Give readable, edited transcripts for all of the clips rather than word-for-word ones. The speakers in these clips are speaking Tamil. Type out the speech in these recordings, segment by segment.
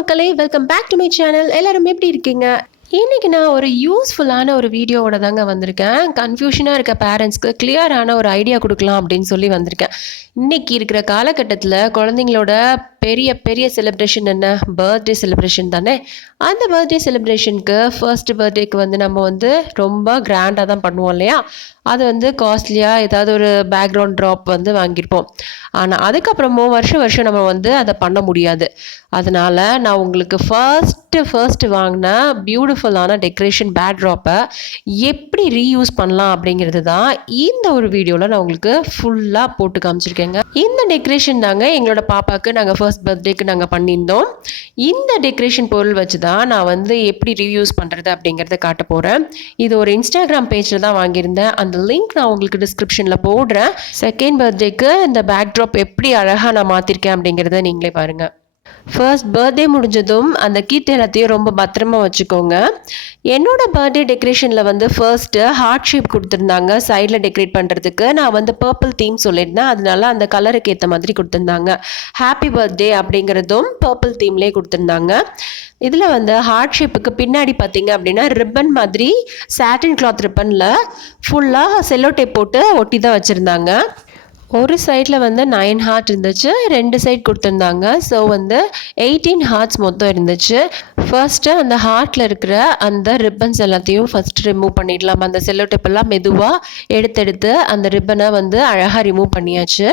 மக்களே, welcome back to my channel. எல்லாரும் எப்படி இருக்கீங்க? இன்னைக்கு நான் ஒரு யூஸ்ஃபுல்லான ஒரு வீடியோவோட தாங்க வந்திருக்கேன். கன்ஃபியூஷனாக இருக்க பேரண்ட்ஸ்க்கு கிளியரான ஒரு ஐடியா கொடுக்கலாம் அப்படின்னு சொல்லி வந்திருக்கேன். இன்னைக்கு இருக்கிற காலகட்டத்தில் குழந்தைங்களோட பெரிய பெரிய செலிப்ரேஷன் என்ன? பர்த்டே செலிப்ரேஷன் தானே. அந்த பர்த்டே செலிப்ரேஷனுக்கு ஃபர்ஸ்ட் பர்த்டேக்கு வந்து நம்ம வந்து ரொம்ப கிராண்டாக தான் பண்ணுவோம் இல்லையா? அது வந்து காஸ்ட்லியாக ஏதாவது ஒரு பேக்ரவுண்ட் ட்ராப் வந்து வாங்கியிருப்போம். ஆனால் அதுக்கப்புறமும் வருஷம் வருஷம் நம்ம வந்து அதை பண்ண முடியாது. அதனால் நான் உங்களுக்கு ஃபர்ஸ்ட்டு வாங்கின பியூட்டிஃபுல்லான டெக்கரேஷன் பேக்ட்ராப்பை எப்படி ரீயூஸ் பண்ணலாம் அப்படிங்கிறது தான் இந்த ஒரு வீடியோவில் நான் உங்களுக்கு ஃபுல்லாக போட்டு காமிச்சிருக்கேங்க. இந்த டெக்கரேஷன் தாங்க எங்களோட பாப்பாவுக்கு நாங்கள் ஃபர்ஸ்ட் பர்த்டேக்கு நாங்கள் பண்ணியிருந்தோம். இந்த டெக்கரேஷன் பொருள் வச்சு தான் நான் வந்து எப்படி ரீயூஸ் பண்ணுறது அப்படிங்கிறத காட்ட போகிறேன். இது ஒரு இன்ஸ்டாகிராம் பேஜில் தான் வாங்கியிருந்தேன். அந்த லிங்க் நான் உங்களுக்கு டிஸ்கிரிப்ஷனில் போடுறேன். செகண்ட் பர்த்டேக்கு இந்த பேக்ட்ராப் எப்படி அழகாக நான் மாற்றிருக்கேன் அப்படிங்கிறத நீங்களே பாருங்கள். ஃபர்ஸ்ட் பர்த்டே முடிஞ்சதும் அந்த கிட் எல்லாத்தையும் ரொம்ப பத்திரமா வச்சுக்கோங்க. என்னோட பர்த்டே டெக்கரேஷனில் வந்து ஃபர்ஸ்ட்டு ஹார்ட் ஷேப் கொடுத்துருந்தாங்க. சைடில் டெக்கரேட் பண்ணுறதுக்கு நான் வந்து பர்பிள் தீம் சொல்லியிருந்தேன். அதனால அந்த கலருக்கு ஏற்ற மாதிரி கொடுத்துருந்தாங்க. ஹாப்பி பர்த்டே அப்படிங்கிறதும் பர்பிள் தீம்லேயே கொடுத்துருந்தாங்க. இதில் வந்து ஹார்ட் ஷேப்புக்கு பின்னாடி பார்த்தீங்க அப்படின்னா ரிப்பன் மாதிரி சாட்டின் கிளாத் ரிப்பனில் ஃபுல்லாக செல்லோ டேப் போட்டு ஒட்டி தான் வச்சுருந்தாங்க. ஒரு சைடில் வந்து 9 ஹார்ட் இருந்துச்சு, 2 சைட் கொடுத்துருந்தாங்க. ஸோ வந்து 18 ஹார்ட்ஸ் மொத்தம் இருந்துச்சு. ஃபர்ஸ்ட்டு அந்த ஹார்ட்டில் இருக்கிற அந்த ரிப்பன்ஸ் எல்லாத்தையும் ஃபஸ்ட்டு ரிமூவ் பண்ணிடலாம். அந்த செல்லோ டேப்பெல்லாம் மெதுவாக எடுத்து அந்த ரிப்பனை வந்து அழகாக ரிமூவ் பண்ணியாச்சு.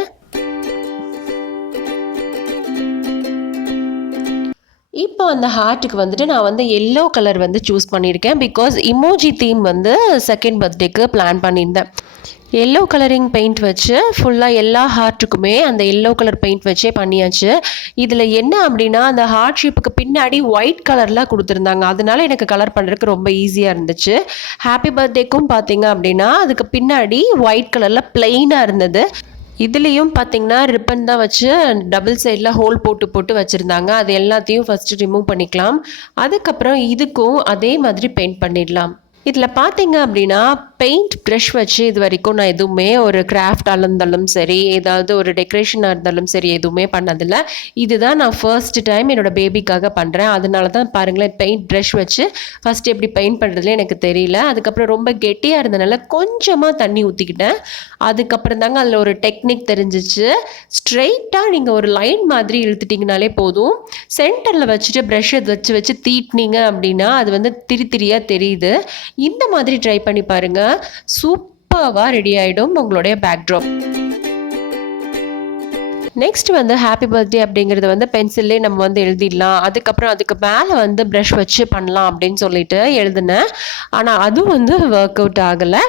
இப்போ அந்த ஹார்ட்டுக்கு வந்துட்டு நான் வந்து எல்லோ கலர் வந்து சூஸ் பண்ணியிருக்கேன். பிகாஸ் இமோஜி தீம் வந்து செகண்ட் பர்த்டேக்கு பிளான் பண்ணியிருந்தேன். எல்லோ கலரிங் பெயிண்ட் வச்சு ஃபுல்லாக எல்லா ஹார்ட்டுக்குமே அந்த எல்லோ கலர் பெயிண்ட் வச்சே பண்ணியாச்சு. இதில் என்ன அப்படின்னா அந்த ஹார்ட் ஷேப்புக்கு பின்னாடி ஒயிட் கலர்லாம் கொடுத்துருந்தாங்க. அதனால எனக்கு கலர் பண்ணுறதுக்கு ரொம்ப ஈஸியாக இருந்துச்சு. ஹாப்பி பர்த்டேக்கும் பார்த்தீங்க அப்படின்னா அதுக்கு பின்னாடி ஒயிட் கலரில் பிளெயினாக இருந்தது. இதுலேயும் பார்த்தீங்கன்னா ரிப்பன் தான் வச்சு டபுள் சைடில் ஹோல் போட்டு வச்சுருந்தாங்க. அது எல்லாத்தையும் ஃபஸ்ட்டு ரிமூவ் பண்ணிக்கலாம். அதுக்கப்புறம் இதுக்கும் அதே மாதிரி பெயிண்ட் பண்ணிடலாம். இதில் பார்த்தீங்க அப்படின்னா பெயிண்ட் ப்ரஷ் வச்சு இது வரைக்கும் நான் எதுவுமே ஒரு கிராஃப்டாக இருந்தாலும் சரி, ஏதாவது ஒரு டெக்கரேஷனாக இருந்தாலும் சரி எதுவுமே பண்ணதில்லை. இதுதான் நான் ஃபர்ஸ்ட் டைம் என்னோடய பேபிக்காக பண்ணுறேன். அதனால தான் பாருங்களேன், பெயிண்ட் ப்ரஷ் வச்சு ஃபஸ்ட்டு எப்படி பெயிண்ட் பண்ணுறதுல எனக்கு தெரியல. அதுக்கப்புறம் ரொம்ப கெட்டியாக இருந்தனால கொஞ்சமாக தண்ணி ஊற்றிக்கிட்டேன். அதுக்கப்புறம் தாங்க அதில் ஒரு டெக்னிக் தெரிஞ்சிச்சு. ஸ்ட்ரெயிட்டாக நீங்கள் ஒரு லைன் மாதிரி இழுத்துட்டிங்கனாலே போதும். சென்டரில் வச்சுட்டு ப்ரஷ்ஷை வச்சு தீட்டினீங்க அப்படின்னா அது வந்து திரியாக தெரியுது. இந்த மாதிரி ட்ரை பண்ணி பாருங்க, சூப்பராக ரெடி ஆகிடும் உங்களுடைய பேக்ட்ராப். நெக்ஸ்ட் வந்து ஹாப்பி பர்த்டே அப்படிங்கிறது வந்து பென்சில்லே நம்ம வந்து எழுதிடலாம். அதுக்கப்புறம் அதுக்கு மேலே வந்து ப்ரஷ் வச்சு பண்ணலாம் அப்படின்னு சொல்லிட்டு எழுதினேன். ஆனால் அதுவும் வந்து ஒர்க் அவுட் ஆகலை.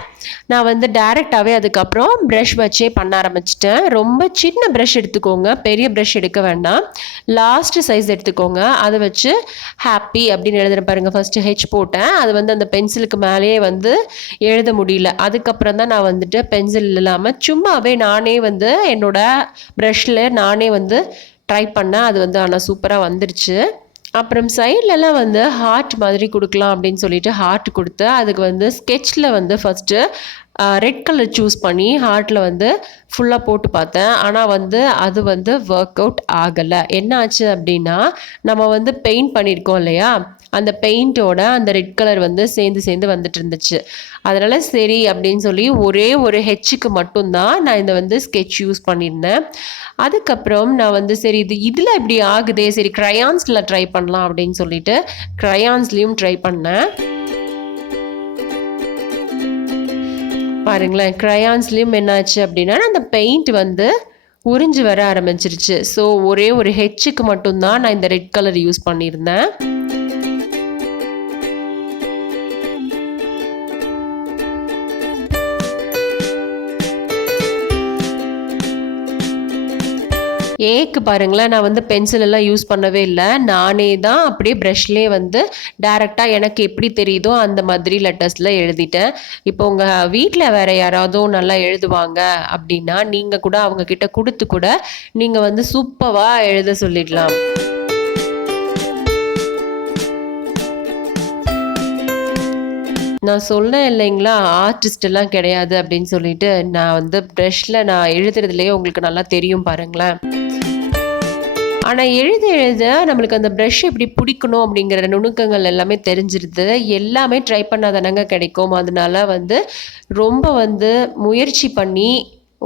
நான் வந்து டைரெக்டாகவே அதுக்கப்புறம் ப்ரஷ் வச்சே பண்ண ஆரம்பிச்சிட்டேன். ரொம்ப சின்ன ப்ரஷ் எடுத்துக்கோங்க, பெரிய ப்ரஷ் எடுக்க வேண்டாம். லாஸ்ட்டு சைஸ் எடுத்துக்கோங்க. அதை வச்சு ஹாப்பி அப்படின்னு எழுதுன பாருங்கள். ஃபஸ்ட்டு ஹெச் போட்டேன். அது வந்து அந்த பென்சிலுக்கு மேலேயே வந்து எழுத முடியல. அதுக்கப்புறம் தான் நான் வந்துட்டு பென்சில் இல்லாமல் சும்மாவே நானே வந்து என்னோட ப்ரஷ்ஷில் நானே வந்து ட்ரை பண்ணேன். அது வந்து ஆனால் சூப்பராக வந்துருச்சு. அப்புறம் சைட்லலாம் வந்து ஹார்ட் மாதிரி கொடுக்கலாம் அப்படின்னு சொல்லிட்டு ஹார்ட் கொடுத்து அதுக்கு வந்து ஸ்கெட்சில் வந்து ஃபஸ்ட்டு ரெட் கலர் சூஸ் பண்ணி ஹார்ட்டில் வந்து ஃபுல்லாக போட்டு பார்த்தேன். ஆனால் வந்து அது வந்து ஒர்க் அவுட் ஆகலை. என்ன ஆச்சு அப்படின்னா நம்ம வந்து பெயிண்ட் பண்ணியிருக்கோம் இல்லையா, அந்த பெயிண்டோட அந்த ரெட் கலர் வந்து சேர்ந்து வந்துட்டு இருந்துச்சு. அதனால் சரி அப்படின்னு சொல்லி ஒரே ஒரு ஹெச்சுக்கு மட்டும்தான் நான் இந்த வந்து ஸ்கெட்ச் யூஸ் பண்ணியிருந்தேன். அதுக்கப்புறம் நான் வந்து சரி இதில் இப்படி ஆகுதே, சரி க்ரையான்ஸில் ட்ரை பண்ணலாம் அப்படின்னு சொல்லிட்டு க்ரையான்ஸ்லேயும் ட்ரை பண்ணேன். பாருங்களேன், க்ரையான்ஸ்லேயும் என்னாச்சு அப்படின்னா அந்த பெயிண்ட் வந்து உறிஞ்சு வர ஆரம்பிச்சிருச்சு. ஸோ ஒரே ஒரு ஹெச்சுக்கு மட்டும்தான் நான் இந்த ரெட் கலர் யூஸ் பண்ணியிருந்தேன். ஏக்கு பாருங்களேன், நான் வந்து பென்சில் எல்லாம் யூஸ் பண்ணவே இல்லை. நானே தான் அப்படியே ப்ரஷ்லேயே வந்து டைரெக்டாக எனக்கு எப்படி தெரியுதோ அந்த மாதிரி லெட்டர்ஸில் எழுதிட்டேன். இப்போ உங்கள் வீட்டில் வேறு யாராவது நல்லா எழுதுவாங்க அப்படின்னா நீங்கள் கூட அவங்கக்கிட்ட கொடுத்து கூட நீங்கள் வந்து சூப்பராக எழுத சொல்லிடலாம். நான் சொன்னேன் இல்லைங்களா, ஆர்டிஸ்ட் எல்லாம் கிடையாது அப்படின்னு சொல்லிட்டு. நான் வந்து ப்ரஷ்ல நான் எழுதுறதுலேயே உங்களுக்கு நல்லா தெரியும் பாருங்களேன். ஆனால் எழுத எழுத நம்மளுக்கு அந்த ப்ரஷ் எப்படி பிடிக்கணும் அப்படிங்கிற நுணுக்கங்கள் எல்லாமே தெரிஞ்சிருது. எல்லாமே ட்ரை பண்ணாதானங்க கிடைக்கும். அதனால வந்து ரொம்ப வந்து முயற்சி பண்ணி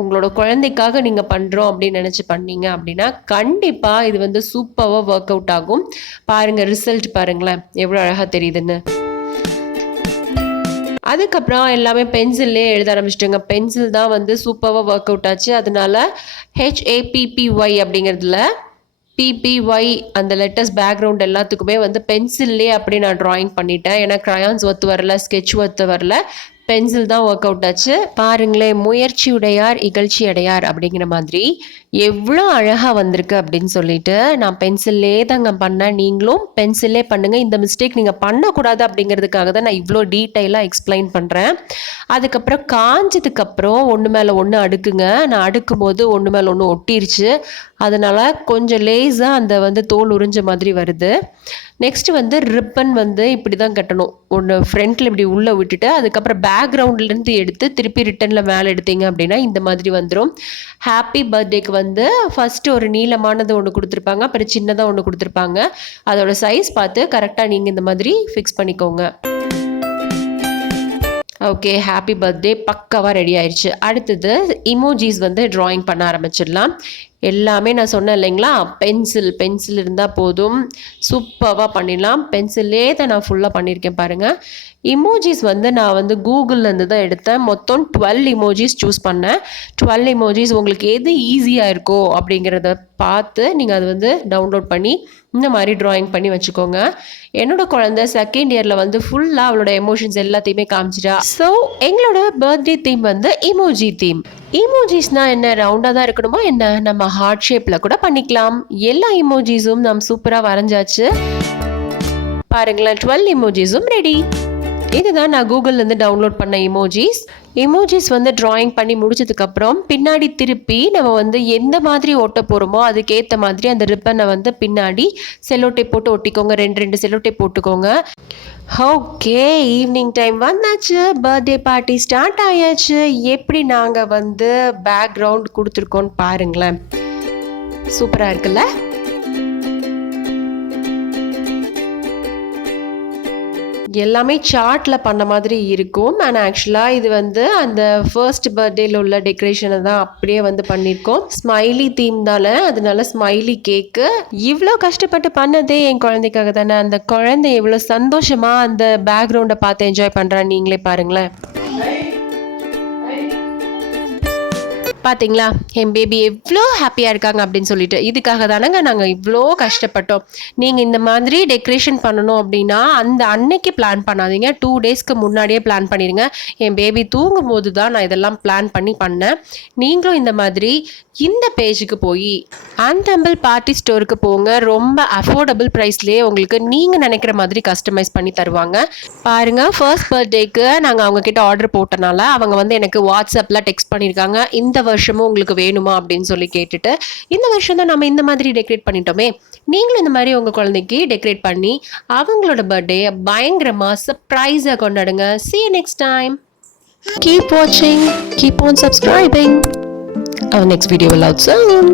உங்களோட குழந்தைக்காக நீங்கள் பண்ணுறோம் அப்படின்னு நினச்சி பண்ணீங்க அப்படின்னா கண்டிப்பாக இது வந்து சூப்பராக ஒர்க் அவுட் ஆகும். பாருங்கள், ரிசல்ட் பாருங்களேன் எவ்வளோ அழகாக தெரியுதுன்னு. அதுக்கப்புறம் எல்லாமே பென்சில்லே எழுத ஆரம்பிச்சிட்டுங்க. பென்சில் தான் வந்து சூப்பராக ஒர்க் அவுட் ஆச்சு. அதனால HAPPY அப்படிங்கிறதுல PPY அந்த லெட்டர்ஸ் பேக்ரவுண்ட் எல்லாத்துக்குமே வந்து பென்சில்லே அப்படியே நான் ட்ராயிங் பண்ணிட்டேன். ஏன்னா க்ரையான்ஸ் ஒத்து வரல, ஸ்கெட்ச் ஒத்து வரல, பென்சில் தான் ஒர்க் அவுட் ஆச்சு. பாருங்களேன், முயற்சி உடையார் இகழ்ச்சி அடையார் அப்படிங்கிற மாதிரி எவ்வளோ அழகாக வந்திருக்கு அப்படின்னு சொல்லிட்டு நான் பென்சில்லே தாங்க பண்ணேன். நீங்களும் பென்சில்லே பண்ணுங்கள். இந்த மிஸ்டேக் நீங்கள் பண்ணக்கூடாது அப்படிங்கிறதுக்காக தான் நான் இவ்வளோ டீட்டெயிலாக எக்ஸ்பிளைன் பண்ணுறேன். அதுக்கப்புறம் காஞ்சதுக்கப்புறம் ஒன்று மேலே ஒன்று அடுக்குங்க. நான் அடுக்கும் போது ஒன்று மேலே ஒன்று ஒட்டிருச்சு. அதனால் கொஞ்சம் லேஸாக அந்த வந்து தோல் உறிஞ்ச மாதிரி வருது. நெக்ஸ்ட்டு வந்து ரிப்பன் வந்து இப்படி தான் கட்டணும். ஒன்று ஃப்ரண்ட்டில் இப்படி உள்ளே விட்டுட்டு அதுக்கப்புறம் பேக்ரவுண்ட்லேருந்து எடுத்து திருப்பி ரிட்டனில் மேலே எடுத்தீங்க அப்படின்னா இந்த மாதிரி வந்துடும். ஹாப்பி பர்த்டேக்கு வந்து ஃபஸ்ட்டு ஒரு நீளமானது ஒன்று கொடுத்துருப்பாங்க, அப்புறம் சின்னதாக ஒன்று கொடுத்துருப்பாங்க. அதோட சைஸ் பார்த்து கரெக்டாக நீங்கள் இந்த மாதிரி ஃபிக்ஸ் பண்ணிக்கோங்க. ஓகே, ஹாப்பி பர்த்டே பக்காவாக ரெடி ஆயிடுச்சு. அடுத்தது இமோஜிஸ் வந்து ட்ராயிங் பண்ண ஆரம்பிச்சிடலாம். எல்லாமே நான் சொன்னேன் இல்லைங்களா, பென்சில் இருந்தால் போதும், சூப்பராக பண்ணிடலாம். பென்சில்லே தான் நான் ஃபுல்லாக பண்ணியிருக்கேன் பாருங்கள். இமோஜிஸ் வந்து நான் வந்து கூகுள்லேருந்து தான் எடுத்தேன். மொத்தம் 12 இமோஜிஸ் சூஸ் பண்ணேன். 12 இமோஜிஸ் உங்களுக்கு எது ஈஸியாக இருக்கோ அப்படிங்கிறத பார்த்து நீங்கள் அதை வந்து டவுன்லோட் பண்ணி இந்த மாதிரி ட்ராயிங் பண்ணி வச்சுக்கோங்க. என்னோட குழந்தை செகண்ட் இயரில் வந்து ஃபுல்லாக அவளோட எமோஷன்ஸ் எல்லாத்தையுமே காமிச்சிட்டா. ஸோ எங்களோட பர்த்டே தீம் வந்து இமோஜி தீம். இமோஜிஸ்னால் என்ன, ரவுண்டாக தான் இருக்கணுமா என்ன, நம்ம ஹார்ட் ஷேப்பில் கூட பண்ணிக்கலாம். எல்லா இமோஜிஸும் நம்ம சூப்பராக வரைஞ்சாச்சு. பாருங்களேன், 12 இமோஜிஸும் ரெடி. இதுதான் நான் கூகுள்லேருந்து டவுன்லோட் பண்ண இமோஜிஸ் வந்து ட்ராயிங் பண்ணி முடிச்சதுக்கப்புறம் பின்னாடி திருப்பி நம்ம வந்து எந்த மாதிரி ஒட்ட போகிறோமோ அதுக்கேற்ற மாதிரி அந்த ரிப்பனை வந்து பின்னாடி செல்லோடேப் போட்டு ஒட்டிக்கோங்க. 2 செல்லோடேப் போட்டுக்கோங்க. ஓகே, ஈவினிங் டைம் வந்தாச்சு, பர்த்டே பார்ட்டி ஸ்டார்ட் ஆயாச்சு. எப்படி நாங்கள் வந்து பேக்ரவுண்ட் கொடுத்துருக்கோன்னு பாருங்களேன், சூப்பராக இருக்குல்ல. எல்லாமே சார்ட்டில் பண்ண மாதிரி இருக்கும். ஆனால் ஆக்சுவலாக இது வந்து அந்த ஃபர்ஸ்ட் பர்த்டேயில் உள்ள டெக்கரேஷனை தான் அப்படியே வந்து பண்ணியிருக்கோம். ஸ்மைலி தீம் தானே, அதனால ஸ்மைலி கேக்கு. இவ்வளோ கஷ்டப்பட்டு பண்ணதே என் குழந்தைக்காக தானே. அந்த குழந்தை எவ்வளோ சந்தோஷமாக அந்த பேக்ரவுண்டை பார்த்து என்ஜாய் பண்ணுறான்னு நீங்களே பாருங்களேன். பார்த்தீங்களா, என் பேபி எவ்வளோ ஹாப்பியாக இருக்காங்க அப்படின்னு சொல்லிட்டு. இதுக்காக தானேங்க நாங்கள் இவ்வளோ கஷ்டப்பட்டோம். நீங்கள் இந்த மாதிரி டெக்கரேஷன் பண்ணணும் அப்படின்னா அந்த அன்னைக்கு பிளான் பண்ணாதீங்க, 2 டேஸ்க்கு முன்னாடியே பிளான் பண்ணிடுங்க. என் பேபி தூங்கும் போது தான் நான் இதெல்லாம் பிளான் பண்ணேன். நீங்களும் இந்த மாதிரி இந்த பேஜுக்கு போய் அன்டம்பிள் பார்ட்டி ஸ்டோருக்கு போங்க. ரொம்ப அஃபோர்டபுள் ப்ரைஸ்லேயே உங்களுக்கு நீங்கள் நினைக்கிற மாதிரி கஸ்டமைஸ் பண்ணி தருவாங்க. பாருங்கள், ஃபர்ஸ்ட் பர்த்டேக்கு நாங்கள் அவங்கக்கிட்ட ஆர்டர் போட்டனால அவங்க வந்து எனக்கு வாட்ஸ்அப்பில் டெக்ஸ்ட் பண்ணியிருக்காங்க, இந்த வருஷமும் உங்களுக்கு வேணுமா அப்படின்னு சொல்லி கேட்டுட்டு. இந்த வருஷம் தான் நம்ம இந்த மாதிரி டெக்கரேட் பண்ணிட்டோமே, நீங்களும் இந்த மாதிரி உங்கள் குழந்தைக்கு டெக்கரேட் பண்ணி அவங்களோட பர்த்டே பயங்கரமாக சர்ப்ரைஸாக கொண்டாடுங்க. See you next time. Keep watching, keep on subscribing. Our next video will out soon.